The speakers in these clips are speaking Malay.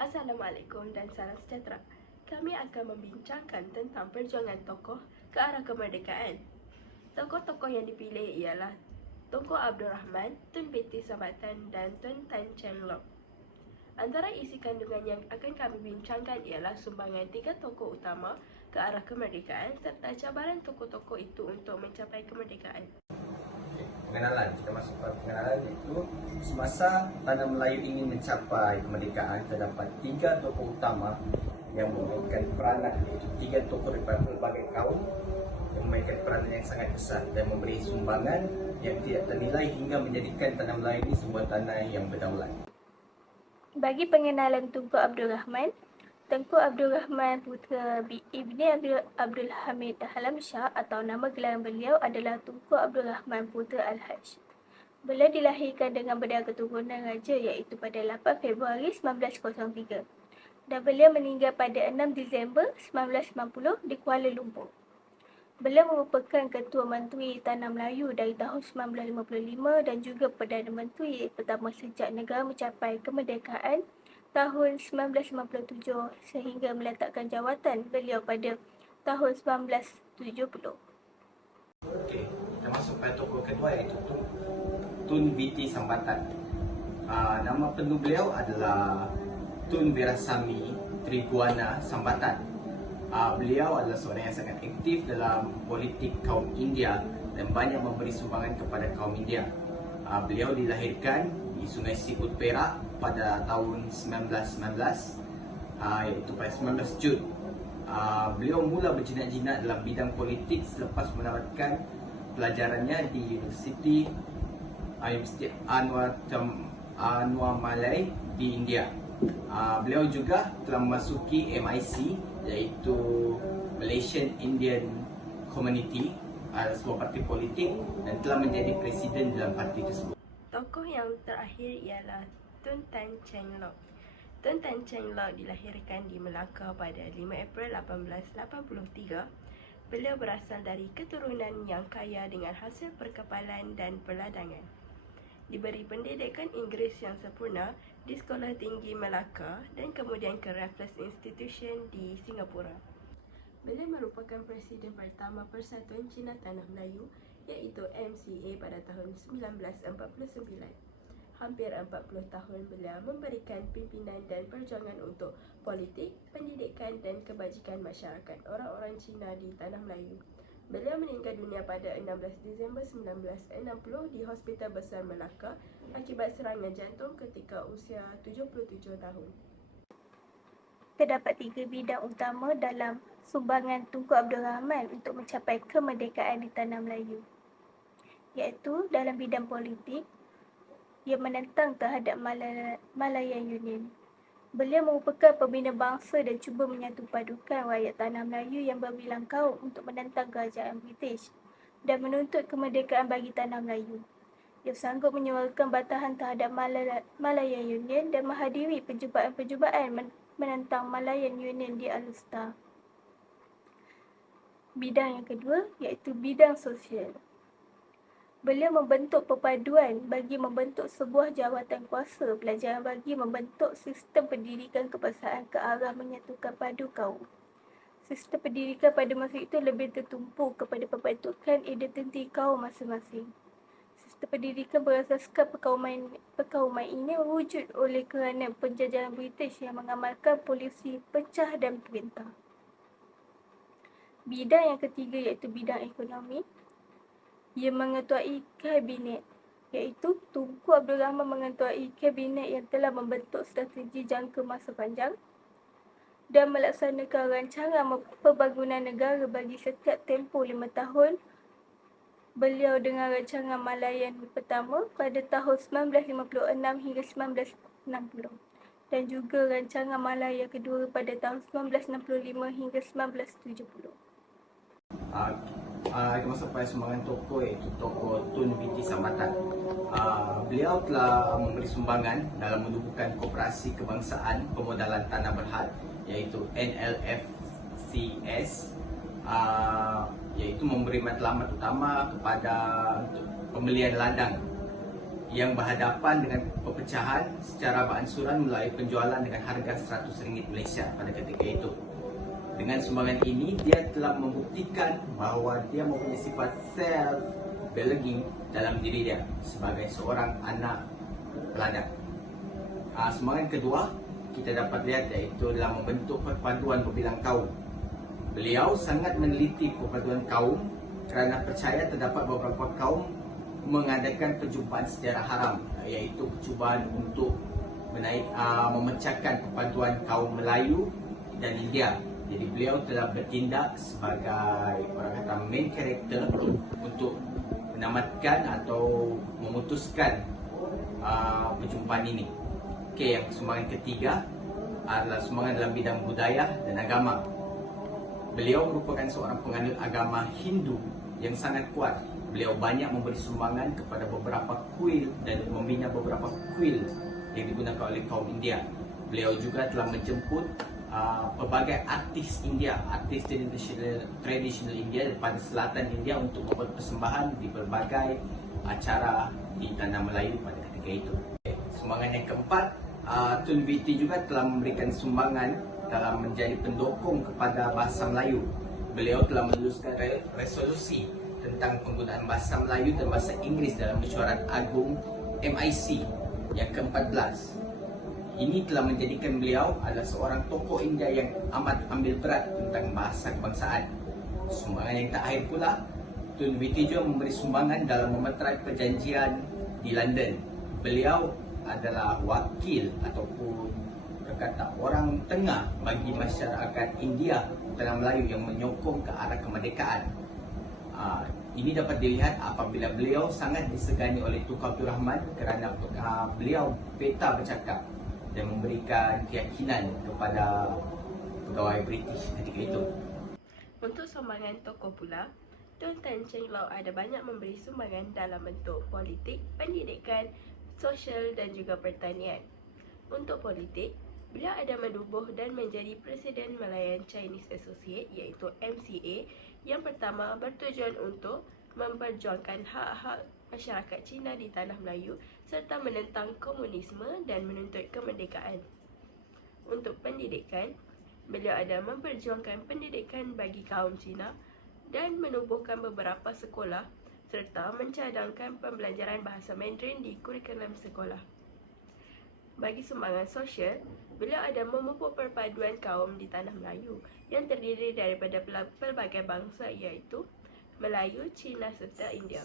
Assalamualaikum dan salam sejahtera. Kami akan membincangkan tentang perjuangan tokoh ke arah kemerdekaan. Tokoh-tokoh yang dipilih ialah Tunku Abdul Rahman, Tun Binti Sambatan dan Tun Tan Cheng Lock. Antara isi kandungan yang akan kami bincangkan ialah sumbangan tiga tokoh utama ke arah kemerdekaan serta cabaran tokoh-tokoh itu untuk mencapai kemerdekaan. Pengenalan, kita masuk pada pengenalan, iaitu semasa tanah Melayu ingin mencapai kemerdekaan, terdapat tiga tokoh utama yang memainkan peranan, iaitu tiga tokoh daripada berbagai kaum yang memainkan peranan yang sangat besar dan memberi sumbangan yang tidak ternilai hingga menjadikan tanah Melayu ini sebuah tanah yang berdaulat. Bagi pengenalan Tunku Abdul Rahman, Tunku Abdul Rahman putera Ibni Abdul Hamid Dahlan Shah atau nama gelar beliau adalah Tunku Abdul Rahman putera Al-Hajj. Beliau dilahirkan dengan berdarah keturunan raja iaitu pada 8 Februari 1903 dan beliau meninggal pada 6 Disember 1990 di Kuala Lumpur. Beliau merupakan Ketua Menteri Tanah Melayu dari tahun 1955 dan juga Perdana Menteri pertama sejak negara mencapai kemerdekaan tahun 1957 sehingga meletakkan jawatan beliau pada tahun 1970. Okey, kita masuk pada tokoh kedua iaitu Tun Binti Sambatan. Nama penuh beliau adalah Tun Weerasamy Tribhuwana Sambatan. Beliau adalah seorang yang sangat aktif dalam politik kaum India dan banyak memberi sumbangan kepada kaum India. Beliau dilahirkan di Sungai Sikut Perak pada tahun 1919, iaitu pada 19 Jun. Beliau mula berjinak-jinak dalam bidang politik selepas menamatkan pelajarannya di Universiti Anwar Malay di India. Beliau juga telah memasuki MIC, iaitu Malaysian Indian Community, sebuah parti politik, dan telah menjadi presiden dalam parti tersebut. Tokoh yang terakhir ialah Tun Tan Cheng Lock. Tun Tan Cheng Lock dilahirkan di Melaka pada 5 April 1883. Beliau berasal dari keturunan yang kaya dengan hasil perkapalan dan perladangan. Diberi pendidikan Inggeris yang sempurna di Sekolah Tinggi Melaka dan kemudian ke Raffles Institution di Singapura. Beliau merupakan Presiden pertama Persatuan Cina Tanah Melayu iaitu MCA pada tahun 1949. Hampir 40 tahun beliau memberikan pimpinan dan perjuangan untuk politik, pendidikan dan kebajikan masyarakat orang-orang Cina di Tanah Melayu. Beliau meninggal dunia pada 16 Disember 1960 di Hospital Besar Melaka akibat serangan jantung ketika usia 77 tahun. Terdapat tiga bidang utama dalam sumbangan Tunku Abdul Rahman untuk mencapai kemerdekaan di Tanah Melayu, iaitu dalam bidang politik, ia menentang terhadap Malayan Union. Beliau merupakan pembina bangsa dan cuba menyatu padukan rakyat Tanah Melayu yang berbilang kaum untuk menentang kerajaan British dan menuntut kemerdekaan bagi Tanah Melayu. Ia sanggup menyuarakan bantahan terhadap Malayan Union dan menghadiri percubaan-percubaan menentang Malayan Union di Ulster. Bidang yang kedua iaitu bidang sosial. Beliau membentuk perpaduan bagi membentuk sebuah jawatan kuasa pelajaran bagi membentuk sistem pendidikan kebangsaan ke arah menyatukan padu kaum. Sistem pendidikan pada masa itu lebih tertumpu kepada pembentukan identiti kaum masing-masing. Sistem pendidikan berasaskan perkauman ini wujud oleh kerana penjajahan British yang mengamalkan polisi pecah dan perintah. Bidang yang ketiga iaitu bidang ekonomi. Ia mengetuai kabinet, iaitu Tunku Abdul Rahman mengetuai kabinet yang telah membentuk strategi jangka masa panjang dan melaksanakan rancangan pembangunan negara bagi setiap tempoh 5 tahun. Beliau dengan rancangan Malayan pertama pada tahun 1956 hingga 1960 dan juga rancangan Malaya kedua pada tahun 1965 hingga 1970. Kita masuk pada sumbangan tokoh, iaitu tokoh Tun Binti Sambatan. Beliau telah memberi sumbangan dalam menubuhkan Koperasi Kebangsaan Pemodalan Tanah Berhad, iaitu NLFCS, iaitu memberi matlamat utama kepada pembelian ladang yang berhadapan dengan perpecahan secara beransuran melalui penjualan dengan harga RM100 Malaysia pada ketika itu. Dengan sumbangan ini, dia telah membuktikan bahawa dia mempunyai sifat self-belonging dalam diri dia sebagai seorang anak teladan. Sumbangan kedua kita dapat lihat iaitu adalah membentuk perpaduan berbilang kaum. Beliau sangat meneliti perpaduan kaum kerana percaya terdapat beberapa kaum mengadakan perjumpaan secara haram, iaitu percubaan untuk memecahkan perpaduan kaum Melayu dan India. Jadi beliau telah bertindak sebagai orang kata main character untuk menamatkan atau memutuskan perjumpaan ini. Okey, yang sumbangan ketiga adalah sumbangan dalam bidang budaya dan agama. Beliau merupakan seorang penganut agama Hindu yang sangat kuat. Beliau banyak memberi sumbangan kepada beberapa kuil dan membina beberapa kuil yang digunakan oleh kaum India. Beliau juga telah menjemput pelbagai artis India, artis tradisional India daripada selatan India untuk membuat persembahan di pelbagai acara di tanah Melayu pada ketika itu. Sumbangan yang keempat, Tun Viti juga telah memberikan sumbangan dalam menjadi pendukung kepada bahasa Melayu. Beliau telah meluluskan resolusi tentang penggunaan bahasa Melayu dan bahasa Inggeris dalam mesyuarat agung MIC yang ke-14. Ini telah menjadikan beliau adalah seorang tokoh India yang amat ambil berat tentang bahasa kebangsaan. Sumbangan yang terakhir pula, Tun Viti juga memberi sumbangan dalam memeterai perjanjian di London. Beliau adalah wakil ataupun berkata orang tengah bagi masyarakat India tanah Melayu yang menyokong ke arah kemerdekaan. Ini dapat dilihat apabila beliau sangat disegani oleh Tunku Abdul Rahman kerana beliau beta bercakap dan memberikan keyakinan kepada pegawai British ketika itu. Untuk sumbangan tokoh pula, Tun Tan Cheng Lock ada banyak memberi sumbangan dalam bentuk politik, pendidikan, sosial dan juga pertanian. Untuk politik, beliau ada menubuh dan menjadi Presiden Malayan Chinese Associate iaitu MCA yang pertama bertujuan untuk memperjuangkan hak-hak masyarakat Cina di tanah Melayu serta menentang komunisme dan menuntut kemerdekaan. Untuk pendidikan, beliau ada memperjuangkan pendidikan bagi kaum Cina dan menubuhkan beberapa sekolah serta mencadangkan pembelajaran bahasa Mandarin di kurikulum sekolah. Bagi sumbangan sosial, beliau ada memupuk perpaduan kaum di tanah Melayu yang terdiri daripada pelbagai bangsa iaitu Melayu, Cina serta India.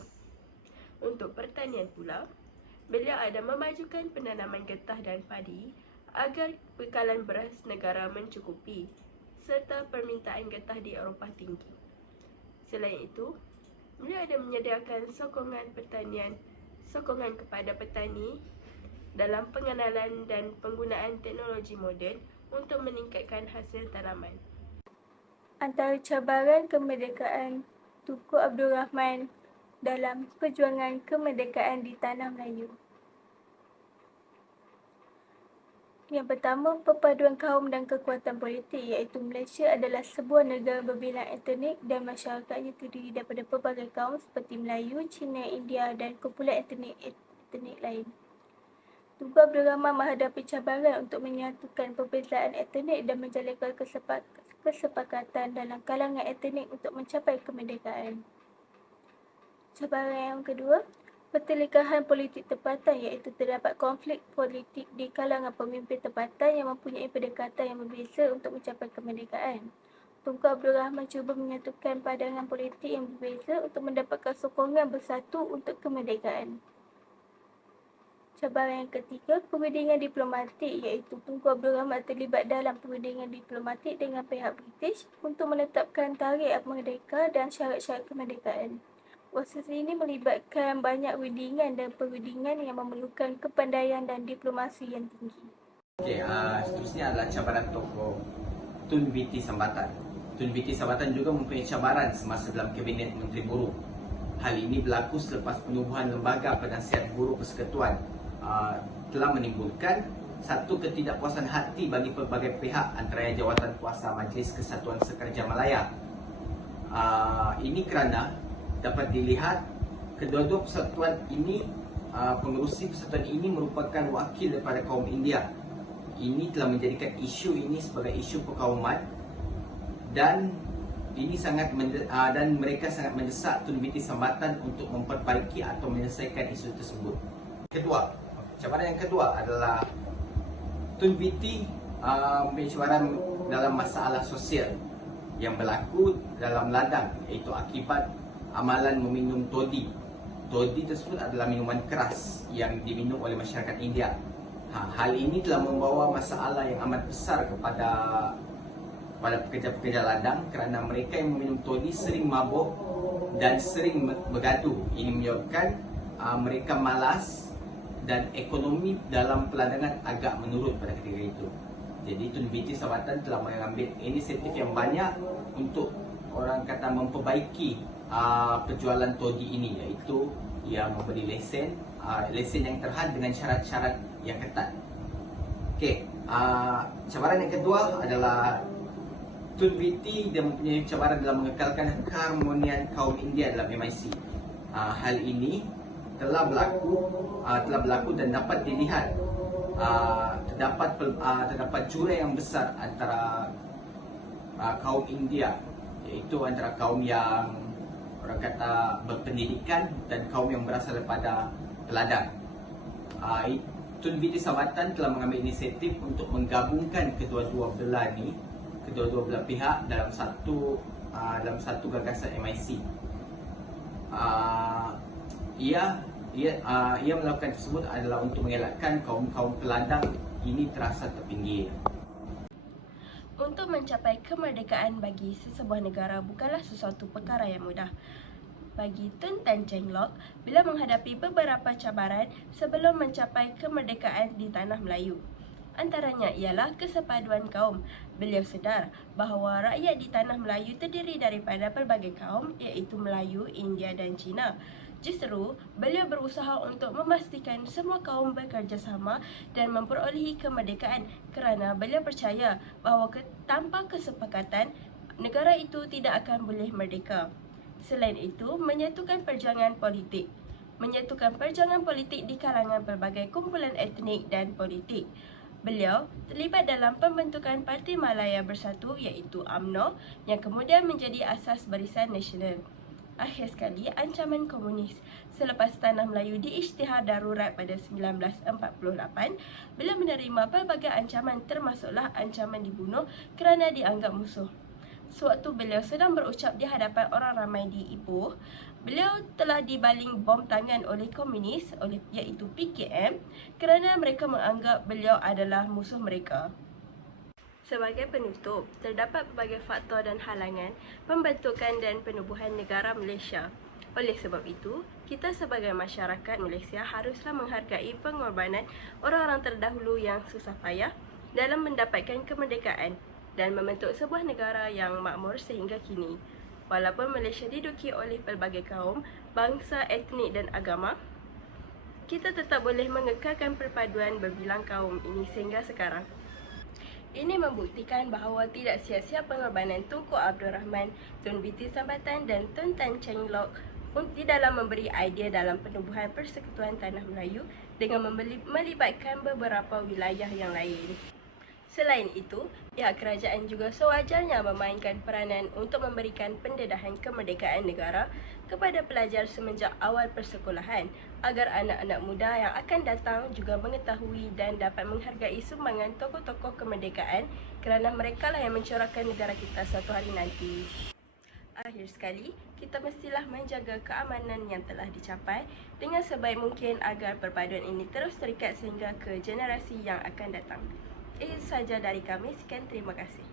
Untuk pertanian pula, beliau ada memajukan penanaman getah dan padi agar bekalan beras negara mencukupi serta permintaan getah di Eropah tinggi. Selain itu, beliau ada menyediakan sokongan kepada petani dalam pengenalan dan penggunaan teknologi moden untuk meningkatkan hasil tanaman. Antara cabaran kemerdekaan Tunku Abdul Rahman dalam perjuangan kemerdekaan di tanah Melayu. Yang pertama, perpaduan kaum dan kekuatan politik iaitu Malaysia adalah sebuah negara berbilang etnik dan masyarakatnya terdiri daripada pelbagai kaum seperti Melayu, Cina, India dan kumpulan etnik lain. Tunku Abdul Rahman menghadapi cabaran untuk menyatukan perbezaan etnik dan menjalinkan kesepakatan dalam kalangan etnik untuk mencapai kemerdekaan. Cabaran yang kedua, pertelingkahan politik tempatan iaitu terdapat konflik politik di kalangan pemimpin tempatan yang mempunyai pendekatan yang berbeza untuk mencapai kemerdekaan. Tunku Abdul Rahman cuba menyatukan pandangan politik yang berbeza untuk mendapatkan sokongan bersatu untuk kemerdekaan. Cabaran yang ketiga, perundingan diplomatik iaitu Tunku Abdul Rahman terlibat dalam perundingan diplomatik dengan pihak British untuk menetapkan tarikh merdeka dan syarat-syarat kemerdekaan. Proses ini melibatkan banyak rundingan dan perundingan yang memerlukan kepandaian dan diplomasi yang tinggi. Okey, seterusnya adalah cabaran tokoh Tun Viti Sambatan. Tun Viti Sambatan juga mempunyai cabaran semasa dalam Kabinet Menteri Buruh. Hal ini berlaku selepas penubuhan Lembaga Penasihat Buruh Persekutuan telah menimbulkan satu ketidakpuasan hati bagi pelbagai pihak antara jawatan kuasa Majlis Kesatuan Sekerja Malaya. Ini kerana dapat dilihat kedua-dua persatuan ini pengerusi persatuan ini merupakan wakil daripada kaum India. Ini telah menjadikan isu ini sebagai isu perkauman dan ini dan mereka sangat mendesak Tun Viti Sambatan untuk memperbaiki atau menyelesaikan isu tersebut. Cabaran yang kedua adalah Tun Viti mempunyai cabaran dalam masalah sosial yang berlaku dalam ladang, iaitu akibat amalan meminum toddy. Toddy tersebut adalah minuman keras yang diminum oleh masyarakat India. Hal ini telah membawa masalah yang amat besar kepada pekerja-pekerja ladang kerana mereka yang meminum toddy sering mabuk dan sering bergaduh. Ini menyebabkan mereka malas dan ekonomi dalam peladangan agak menurun pada ketika itu. Jadi Tun Viti Sambatan telah mengambil inisiatif yang banyak untuk memperbaiki penjualan toddy ini, iaitu ia memberi lesen yang terhad dengan syarat-syarat yang ketat. Cabaran yang kedua adalah Tun Viti dia mempunyai cabaran dalam mengekalkan keharmonian kaum India dalam MIC. Hal ini telah berlaku dan dapat dilihat terdapat jurang yang besar antara kaum India, iaitu antara kaum yang orang kata berpendidikan dan kaum yang berasal daripada peladang. Tun Viti Sambatan telah mengambil inisiatif untuk menggabungkan kedua-dua belah pihak dalam satu gagasan MIC. Ia melakukan tersebut adalah untuk mengelakkan kaum-kaum peladang ini terasa terpinggir. Untuk mencapai kemerdekaan bagi sesebuah negara bukanlah sesuatu perkara yang mudah. Bagi Tun Tan Cheng Lock, bila menghadapi beberapa cabaran sebelum mencapai kemerdekaan di tanah Melayu. Antaranya ialah kesepaduan kaum. Beliau sedar bahawa rakyat di tanah Melayu terdiri daripada pelbagai kaum, iaitu Melayu, India dan Cina. Justru, beliau berusaha untuk memastikan semua kaum bekerjasama dan memperolehi kemerdekaan kerana beliau percaya bahawa tanpa kesepakatan, negara itu tidak akan boleh merdeka. Selain itu, menyatukan perjuangan politik di kalangan pelbagai kumpulan etnik dan politik. Beliau terlibat dalam pembentukan Parti Malaya Bersatu iaitu UMNO yang kemudian menjadi asas Barisan Nasional. Akhir sekali, ancaman komunis. Selepas Tanah Melayu diisytihar darurat pada 1948, beliau menerima pelbagai ancaman termasuklah ancaman dibunuh kerana dianggap musuh. Sewaktu beliau sedang berucap di hadapan orang ramai di Ipoh, beliau telah dibaling bom tangan oleh komunis iaitu PKM kerana mereka menganggap beliau adalah musuh mereka. Sebagai penutup, terdapat pelbagai faktor dan halangan pembentukan dan penubuhan negara Malaysia. Oleh sebab itu, kita sebagai masyarakat Malaysia haruslah menghargai pengorbanan orang-orang terdahulu yang susah payah dalam mendapatkan kemerdekaan dan membentuk sebuah negara yang makmur sehingga kini. Walaupun Malaysia diduki oleh pelbagai kaum, bangsa, etnik dan agama, kita tetap boleh mengekalkan perpaduan berbilang kaum ini sehingga sekarang. Ini membuktikan bahawa tidak sia-sia pengorbanan Tunku Abdul Rahman, Tun Viti Sambatan dan Tun Tan Cheng Lock di dalam memberi idea dalam penubuhan Persekutuan Tanah Melayu dengan melibatkan beberapa wilayah yang lain. Selain itu, pihak kerajaan juga sewajarnya memainkan peranan untuk memberikan pendedahan kemerdekaan negara kepada pelajar semenjak awal persekolahan agar anak-anak muda yang akan datang juga mengetahui dan dapat menghargai sumbangan tokoh-tokoh kemerdekaan kerana merekalah yang mencorakkan negara kita suatu hari nanti. Akhir sekali, kita mestilah menjaga keamanan yang telah dicapai dengan sebaik mungkin agar perpaduan ini terus terikat sehingga ke generasi yang akan datang. Itu sahaja dari kami. Sekian, terima kasih.